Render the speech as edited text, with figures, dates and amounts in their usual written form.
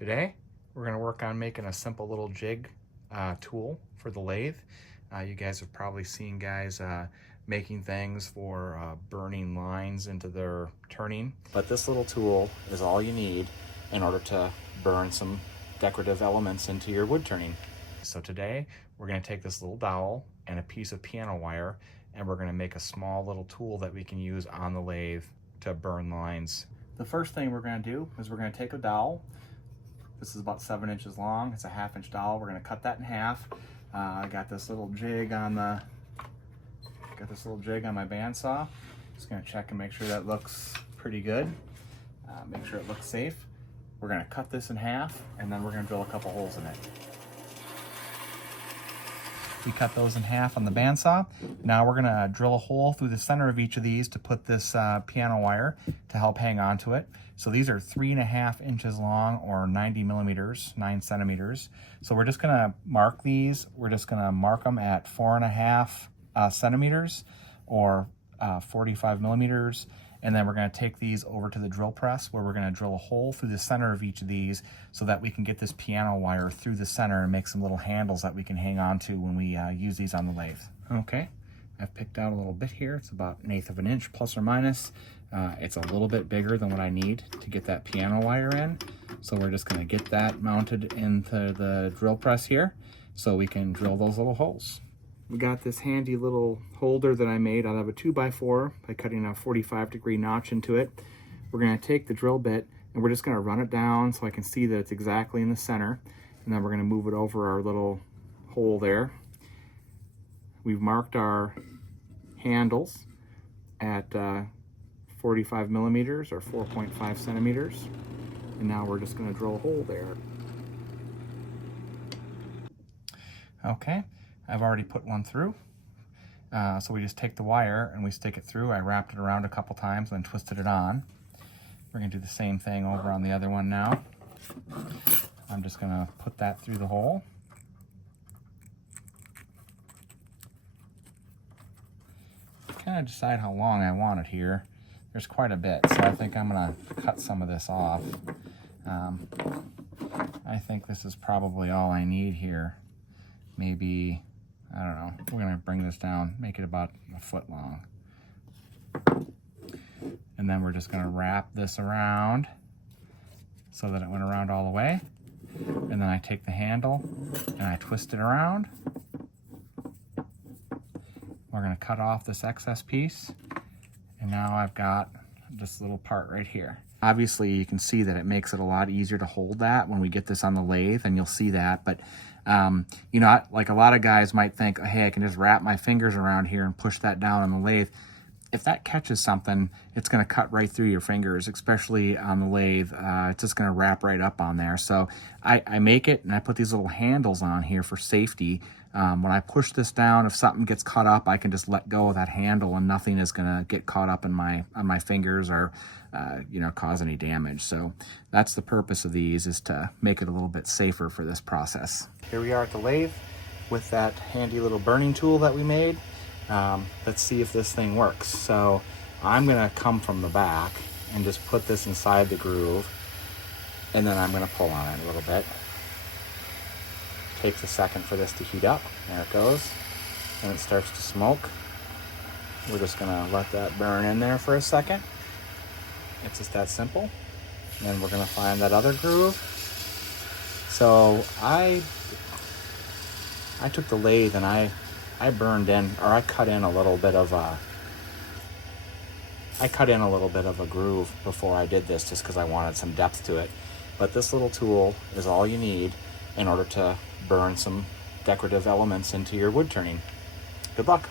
Today, we're going to work on making a simple little jig tool for the lathe. You guys have probably seen guys making things for burning lines into their turning. But this little tool is all you need in order to burn some decorative elements into your wood turning. So today, we're going to take this little dowel and a piece of piano wire, and we're going to make a small little tool that we can use on the lathe to burn lines. The first thing we're going to do is we're going to take a dowel. This is about 7 inches long. It's a 1/2 inch dowel. We're going to cut that in half. I got this little jig on my bandsaw. Just going to check and make sure that looks pretty good. Make sure it looks safe. We're going to cut this in half, and then we're going to drill a couple holes in it. We cut those in half on the bandsaw. Now we're going to drill a hole through the center of each of these to put this piano wire to help hang on to it. So these are 3.5 inches long, or 90 millimeters, 9 centimeters. So we're just going to mark these. We're just going to mark them at 4.5 centimeters, or 45 millimeters. And then we're going to take these over to the drill press, where we're going to drill a hole through the center of each of these so that we can get this piano wire through the center and make some little handles that we can hang on to when we use these on the lathe. Okay, I've picked out a little bit here. It's about 1/8 of an inch, plus or minus. It's a little bit bigger than what I need to get that piano wire in. So we're just going to get that mounted into the drill press here so we can drill those little holes. We got this handy little holder that I made out of a 2x4 by cutting a 45-degree notch into it. We're going to take the drill bit and we're just going to run it down so I can see that it's exactly in the center. And then we're going to move it over our little hole there. We've marked our handles at 45 millimeters, or 4.5 centimeters. And now we're just going to drill a hole there. Okay. I've already put one through. So we just take the wire and we stick it through. I wrapped it around a couple times and then twisted it on. We're going to do the same thing over on the other one now. I'm just going to put that through the hole. Kind of decide how long I want it here. There's quite a bit, so I think I'm going to cut some of this off. I think this is probably all I need here. Maybe, I don't know, we're going to bring this down, make it about 1 foot long. And then we're just going to wrap this around so that it went around all the way. And then I take the handle and I twist it around. We're going to cut off this excess piece. And now I've got this little part right here. Obviously, you can see that it makes it a lot easier to hold that when we get this on the lathe, and you'll see that. But, you know, like a lot of guys might think, hey, I can just wrap my fingers around here and push that down on the lathe. If that catches something, it's going to cut right through your fingers, especially on the lathe. It's just going to wrap right up on there. So I make it, and I put these little handles on here for safety. When I push this down, if something gets caught up, I can just let go of that handle and nothing is going to get caught up in on my fingers or you know, cause any damage. So that's the purpose of these, is to make it a little bit safer for this process. Here we are at the lathe with that handy little burning tool that we made. Let's see if this thing works. So I'm going to come from the back and just put this inside the groove, and then I'm going to pull on it a little bit. Takes a second for this to heat up. There it goes. And it starts to smoke. We're just going to let that burn in there for a second. It's just that simple. And then we're going to find that other groove. So I took the lathe and I burned in, or I cut in a little bit of a groove before I did this, just because I wanted some depth to it. But this little tool is all you need in order to burn some decorative elements into your wood turning. Good luck.